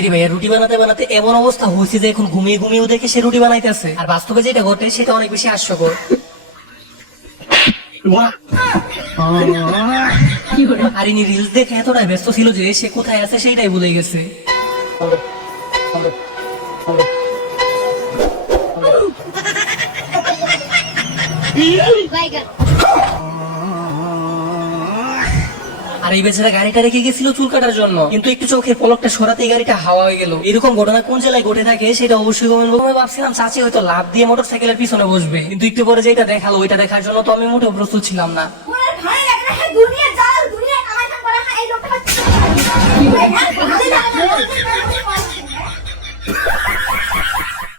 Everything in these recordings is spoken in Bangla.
আরে ভাইয়া রুটি বানাতে বানাতে এমন অবস্থা হয়েছে যে এখন ঘুমিয়ে ঘুমিয়েও দেখে সে রুটি বানাইতেছে, আর বাস্তবে যেটা ঘটে সেটা অনেক বেশি হাস্যকর। আর ইনি রিলস দেখে এতটাই ব্যস্ত ছিল যে সে কোথায় আছে সেইটাই ভুলে গেছে। আর এই বেচারা গাড়িটা রেখে গেছিল চুল কাটার জন্য, কিন্তু একটু চোখের পলকটা সরাতে গাড়িটা হাওয়া হয়ে গেল। এরকম ঘটনা কোন জেলায় ঘটে থাকে সেটা অবশ্যই কমেন্ট বক্সে। ভাবছিলাম চাচি হয়তো লাভ দিয়ে মোটরসাইকেলের পিছনে বসবে, কিন্তু একটু পরে যেটা দেখালো ওইটা দেখার জন্য তো আমি মোটেও প্রস্তুত ছিলাম না।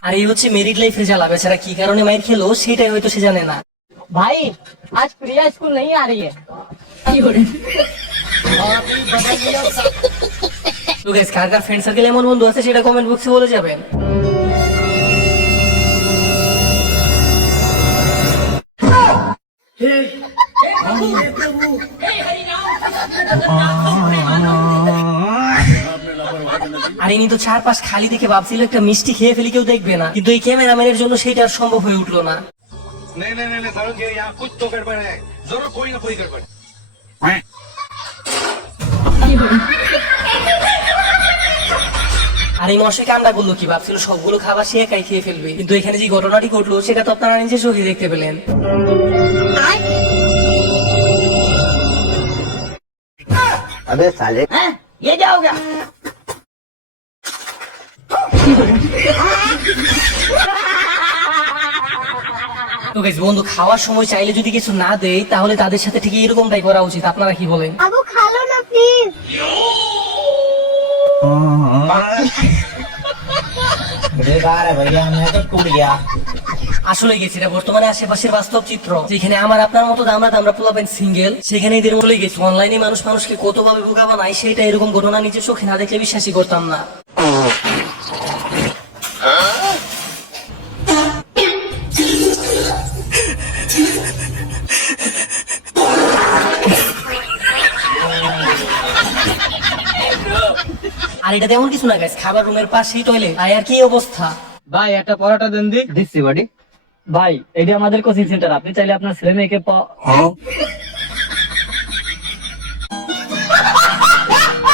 আর এই হচ্ছে মেরিট লাইফের জ্বালা। বেচারা কি কারণে মাইর খেলো সেটাই হয়তো সে জানে না। भाई आज प्रिया स्कूल नहीं आ रही है। তো গাইস, কার কার ফ্রেন্ড সার্কেল এমন বন্ধু আছে সেটা কমেন্ট বক্সে বলে যাবেন। আর ইনি তো চারপাশ খালি দেখে ভাবছিল একটা মিষ্টি খেয়ে ফেলি কেউ দেখবে না, কিন্তু এই ক্যামেরাম্যানের জন্য সেটা আর সম্ভব হয়ে উঠলো না। नहीं नहीं नहीं समझ गए, यहाँ कुछ तो गड़बड़ है, जरूर कोई ना कोई गड़बड़। আর এই মশাই কান্না করলো কি, ভাবছিল সবগুলো খাবার সে একাই খেয়ে ফেলবে, কিন্তু এখানে যে ঘটনাটি ঘটলো সেটা তো আপনারা নিজে চোখে দেখতে পেলেন। अबे साले ये क्या हो गया? তো গাইস, বন্ধু খাওয়ার সময় চাইলে যদি কিছু না দেয় তাহলে তাদের সাথে ঠিক এরকমটাই করা উচিত। আপনারা কি বলেন? আবু খালো না প্লিজ। बेकार है भैया, मैं तो टूट गया। আসলে গেছি এটা বর্তমানে আশেপাশের বাস্তব চিত্র, যেখানে আমার আপনার মতো আমরা পোলাপেন সিঙ্গেল, সেখানে এদের মতো গেছি অনলাইনে মানুষ মানুষকে কতভাবে বোকা বানায় সেটা এরকম ঘটনা নিজের চোখে না দেখলে বিশ্বাসই করতাম না। আর এটা তেমন কিছু না গাইস, খাবার রুমের পাশেই টয়লেট। আর কি অবস্থা ভাই একটা পরোটা দেন দি। दिस बड़ी ভাই এটা আমাদের কোচিং সেন্টার, আপনি চাইলে আপনার ছেলে মেয়েকে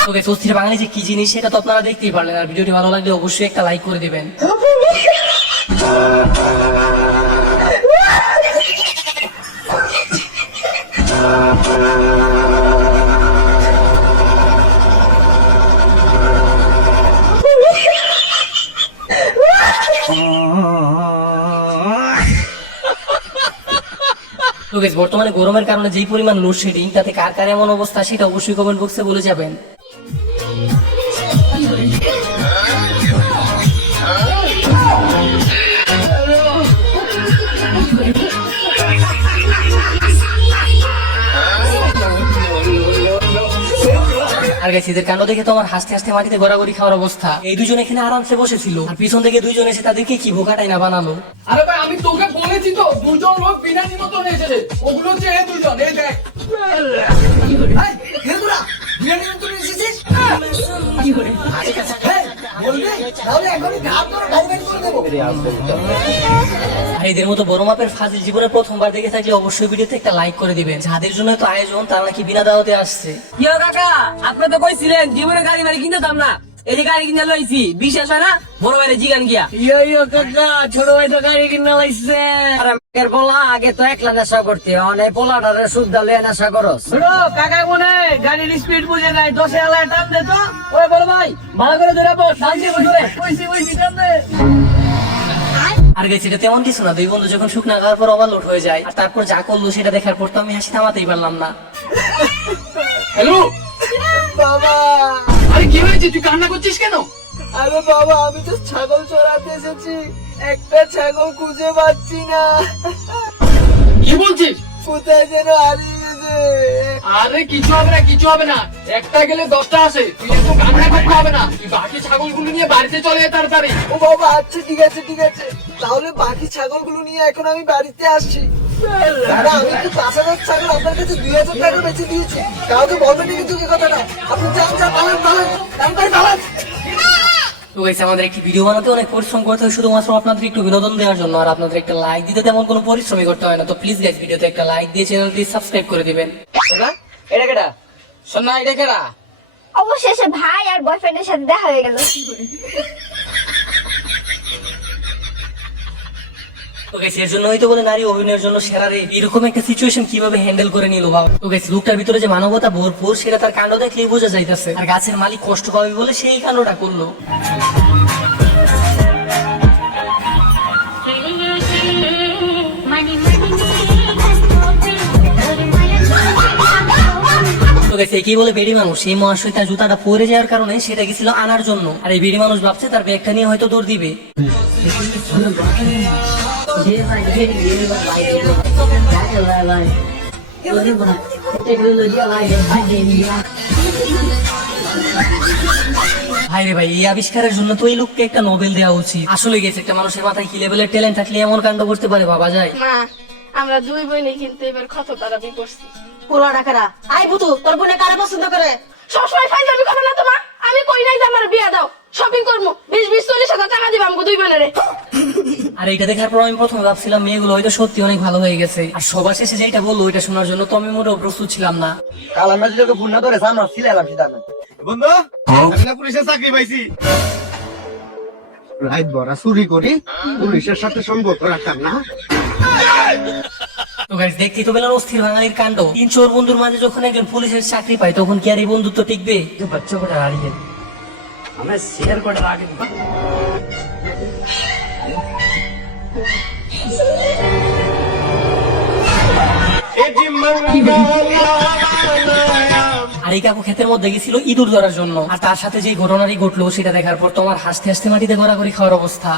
তো গাইস, অস্থির বাঙালি যে কি জিনিস সেটা তো আপনারা দেখতেই পারলেন। আর ভিডিওটি ভালো লাগলে অবশ্যই একটা লাইক করে দিবেন। তো গাইস, বর্তমানে গরমের কারণে যেই পরিমাণ লোডশেডিং, তাতে কার কার এমন অবস্থা সেটা অবশ্যই কমেন্ট বক্সে বলে যাবেন। আর গাইস, এদের কাণ্ড দেখে তো আমার হাসতে হাসতে মাটিতে গড়াগড়ি খাওয়ার অবস্থা। এই দুজন এখানে আরামসে বসেছিল, আর পিছন থেকে দুইজন এসে তাদেরকে কি বোকাটাই না বানালো। আরে ভাই আমি তোকে বলেছি তো দুজন লোক বিনা নিমন্ত্রণ এসেছে, ওগুলো হচ্ছে এই দুজন, এই দেখ। এই, হেলদুরা, বিনা নিমন্ত্রণ এসেছিস? এই, বলবি? তাহলে এখনই ঘাট ধরে ডাউনলোড করে দেবো। আর এদের মতো বড় মাপের ফাজিল জীবনে প্রথমবার দেখে থাকলে অবশ্যই ভিডিওতে একটা লাইক করে দিবেন। যাদের জন্য তো আয়োজন তারা নাকি বিনা দাওয়াতে আসছে। ইয়া কাকা, আপনি তো কইছিলেন জীবনে গাড়ি বাড়ি কিনতে দাম না, এই যে গাড়ি কিনে লইছি, বিশ্বাস হয় না? বড় ভাইরে জিগান গিয়া। यो काका छोड़ भाई तो गाड़ी किन्ना लाइसे আরে মেয়ের পোলা আগে তো একলা নেশা করতে, অনেক পোলাটারে শুদ্ধ লয়ে নেশা করস। छोड़ो काका মনে গাড়ির স্পিড বুঝে নাই 10 এলা টান দে তো ওই বড় ভাই ভালো করে ধরে বস, শান্তি বসে। ওইসি টান দে। আর গেছে এটা তেমন কিছু না, দুই বন্ধু যখন শুকনা খাওয়ার পর ওভারলোড হয়ে যায়, আর তারপর যা করলো সেটা দেখার পর তো আমি হাসি থামাতেই পারলাম না। হ্যালো বাবা আরে কি হয়েছে, তুই কান্না করছিস কেন? আরে বাবা আমি তো ছাগল চড়াতে এসেছি, একটা ছাগল খুঁজে পাচ্ছি না, কি বলছিস? কোথায় যেন হারিয়ে গেছে। আরে কিছু হবে না, কিছু হবে না, একটা গেলে 10টা আসে, তুই এত কান্না করতে হবে না, তুই বাকি ছাগলগুলো নিয়ে বাড়িতে চলে যা তাড়াতাড়ি। ও বাবা আচ্ছা ঠিক আছে ঠিক আছে, তাহলে বাকি ছাগলগুলো নিয়ে এখন আমি বাড়িতে আসছি। দাদা আমি তো 5,000 ছাগল আপনার কাছে 2,000 টাকা বেঁচে দিয়েছি, কাউকে বলবেন কিন্তু কি কথাটা, আপনি যান যান পালান পালান তাড়াতাড়ি পালান। গাইস আমাদের একটি ভিডিও বানাতে অনেক পরিশ্রম করতে হয় শুধুমাত্র আপনাদের একটু বিনোদন দেওয়ার জন্য, আর আপনাদের একটা লাইক দিতে তেমন কোনো পরিশ্রমই করতে হয় না। তো প্লিজ গাইস ভিডিওতে একটা লাইক দিয়ে চ্যানেলটি সাবস্ক্রাইব করে দিবেন। এটা কেডা? সোনা এটা কেডা? অবশেষে ভাই আর বয়ফ্রেন্ডের সাথে দেখা হয়ে গেল। তো গাইস এর জন্য হয়তো বলে নারী অভিনয়ের জন্য সেরা রে। এরকম একটা সিচুয়েশন কিভাবে হ্যান্ডেল করে নিল বাবা। তো গাইস লোকটার ভিতরে যে মানবতা ভরপুর সেটা তার কাণ্ড দেখলেই বোঝা যাইতেছে। আর গাছের মালিক কষ্ট পাবে বলে সেই কাণ্ডটা করলো। তো গাইস কি বলে বেড়ি মানুষ, এই মহাশয় তার জুতাটা পরে যাওয়ার কারণে সেটা গেছিল আনার জন্য। আর এই বেড়ি মানুষ ভাবছে তার ব্যাগটা নিয়ে হয়তো দৌড় দিবে। ভাই রে ভাই, এই আবিষ্কারের জন্য তো এই লোককে একটা নোবেল দেওয়া উচিত। আসলে গেছে একটা মানুষের মাথায় কি লেভেলের ট্যালেন্ট থাকলে এমন কাণ্ড করতে পারে ভাবা যায়। মা আমরা দুই বোনে কিন্তু এবার কত তাড়াতাড়ি করছি। পোলা ডাকারা আই বুতু তোর বোনে কারা পছন্দ করে? সবসময় ফাইজলামি করো না তোমা। আমি কই নাই যে আমার বিয়া দাও, শপিং করবো 20-40 হাজার টাকা দিবা আমাকে দুই বোনের। আর এইটা দেখার পর আমি প্রথমে ভাবছিলাম মেয়েগুলো হয়তো সত্যি অনেক ভালো হয়ে গেছে। আর সবার শেষে যেটা বললো ওইটা শোনার জন্য তো আমি মোটেও প্রস্তুত ছিলাম না। কাল আমরা যেটাকে বুন্না ধরে সামনে ছিলাম সিদ্ধান্ত বন্ধু আমি না পুলিশের চাকরি পাইছি। রাত ভরা চুরি করি পুলিশের সাথে সম্পর্ক রাখতাম না। তো গাইস দেখতেই তো পেলেন অস্থির বাঙালির কাণ্ড। 3 চোর বন্ধুর মাঝে যখন একজন পুলিশের চাকরি পায় তখন কি আর এই বন্ধুত্ব টিকবে? বাচ্চা করে হারিয়ে আমরা শেয়ার করে রাখি। আর এই কাকু ক্ষেতের মধ্যে গেছিল ইঁদুর ধরার জন্য। আর তার সাথে যে ঘটনাটি ঘটলো সেটা দেখার পর তোমার হাসতে হাসতে মাটিতে গড়াগড়ি খাওয়ার অবস্থা।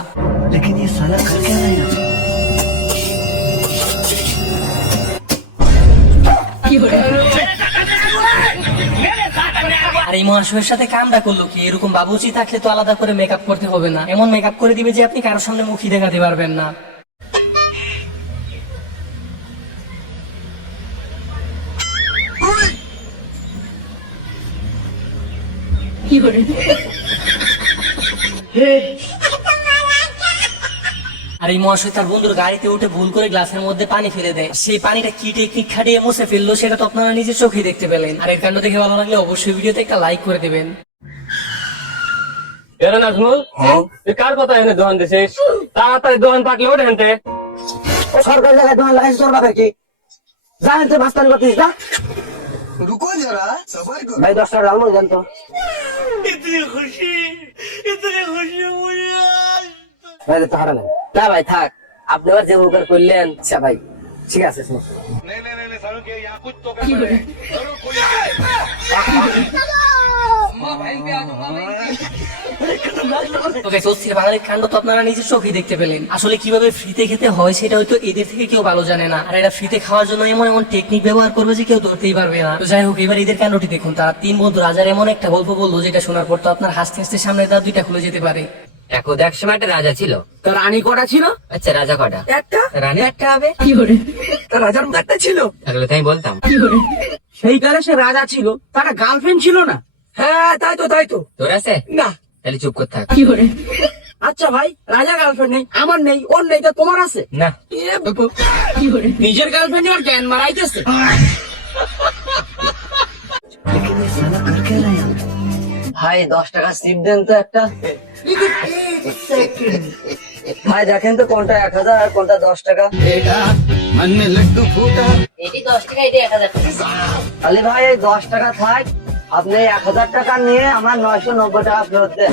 আর এই মহাশয়ের সাথে কামটা করলো কি, এরকম বাবুচি থাকলে তো আলাদা করে মেকআপ করতে হবে না, এমন মেকআপ করে দিবে যে আপনি কারোর সামনে মুখই দেখাতে পারবেন না। আর এই মহাশয় তার বন্ধুর গাড়িতে উঠে ভুল করে গ্লাসের মধ্যে পানি ফেলে দেয়। সেই পানিটা কি টেকনিক খাটিয়ে মুছে ফেললো সেটা তো আপনারা নিজের চোখেই দেখতে পেলেন। আর এর কাণ্ড দেখে ভালো লাগলে অবশ্যই ভিডিওতে একটা লাইক করে দেবেন। এরা নাজমুল তুই কার কথা এনে দোকান দিছিস? তাড়াতাড়ি দোকান পাটলে ওঠে হেনতে। সরকার জায়গায় দোকান লাগাইছে তোর বাপের কি জানেন? তুই মাস্তানি করতিস না? রুকো যারা সবাই ভাই 10 টাকা ডালমুড়ি দেন তো। ভাই তো হারা না। না ভাই থাক, আপনি আবার যে উপকার করলেন। আচ্ছা ভাই ঠিক আছে। नहीं सालों के यहाँ कुछ तो गड़बड़ है जरूर कोई ना कोई। তো গাইস অস্থির বাঙালির কাণ্ড তো আপনারা নিজের চোখেই দেখতে পেলেন। আসলে কিভাবে ফ্রিতে খেতে হয় সেটা হয়তো এদের থেকে কেউ ভালো জানে না। আর এরা ফ্রিতে খাওয়ার জন্য এমন এমন টেকনিক ব্যবহার করবে যে কেউ ধরতেই পারবে না। তো যাই হোক, এবার এদের কাণ্ডটি দেখুন। তারা 3 বন্ধু রাজার এমন একটা গল্প বললো যেটা শোনার পর তো আপনার হাসতে হাসতে সামনে তার 2টা খুলে যেতে পারে। এখন এক সময় একটা রাজা ছিল। তো রানী কটা ছিল? আচ্ছা রাজা কটা? একটা। রানী একটা হবে। তো রাজার মতো একটা ছিল। তাহলে তাই বলতাম। সেই কালে সে রাজা ছিল, তার গার্লফ্রেন্ড ছিল না? হ্যাঁ তাই তো তাই তো। তোর আছে? না। তাহলে চুপ করে থাক। আচ্ছা ভাই, রাজা গার্লফ্রেন্ড নেই, আমার নেই, ওর নেই, তো তোমার আছে? না। নিজের গার্লফ্রেন্ড আর জ্ঞান মারাইতেছে। ভাই 10 টাকা সিপ দেন তো একটা। ভাই দেখেন তো কোনটা 1000 আর কোনটা 10 টাকা। मन में लड्डू फूटा এটি 10 টাকা, এটি 1000 টাকা। আলে ভাই এই 10 টাকা থাক, আপনি 1000 টাকা নিয়ে আমার 990 টাকা ফেরত দেন।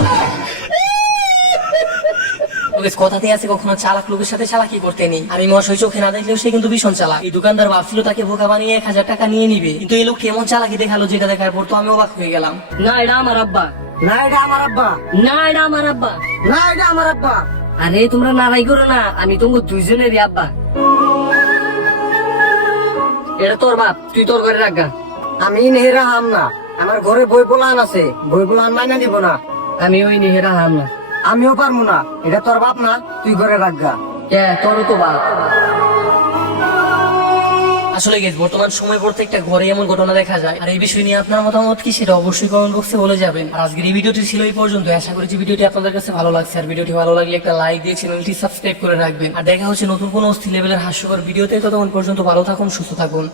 তো গাইস কথাতেই আছে কখনো চালাক লোকের সাথে চালাকি করতে নেই। আর এই মহাশয় চোখে না দেখলেও সে কিন্তু ভীষণ চালাক। এই দোকানদার ভাবছিল তাকে বোকা বানিয়ে 1000 টাকা নিয়ে নিবে, কিন্তু এই লোক কেমন চালাকি দেখালো যেটা দেখার পর তো আমি অবাক হয়ে গেলাম। না এটা আমার আব্বা। না এটা আমার আব্বা। না এটা আমার আব্বা। না এটা আমার আব্বা। আরে তোমরা নারাই করো না, আমি তোমার দুইজনেরই আব্বা। এটা তোর বাপ, তুই তোর ঘরে রাখগা। আমি নেহেরা হাম না, আমার ঘরে বই পোলান আছে, বই পোলান মাইনা দিব না। আমি ওই নেহেরা হাম না। আমিও পারবো না, এটা তোর বাপ না, তুই ঘরে রাখগা। কে তোরও তো বাপ। আসলে গেস বর্তমান সময় প্রত্যেকটা ঘরে এমন ঘটনা দেখা যায়। আর এই বিষয় নিয়ে আপনার মতামত কি সেটা অবশ্যই কমেন্ট বক্সে বলে যাবেন। আর আজকের এই ভিডিওটি ছিল এই পর্যন্ত। আশা করি যে ভিডিওটি আপনাদের কাছে ভালো লাগছে। আর ভিডিওটি ভালো লাগলে একটা লাইক দিয়ে চ্যানেলটি সাবস্ক্রাইব করে রাখবেন। আর দেখা হচ্ছে নতুন কোনো অস্থির লেভেলের হাস্যকর ভিডিওতে। ততক্ষণ পর্যন্ত ভালো থাকুন, সুস্থ থাকুন।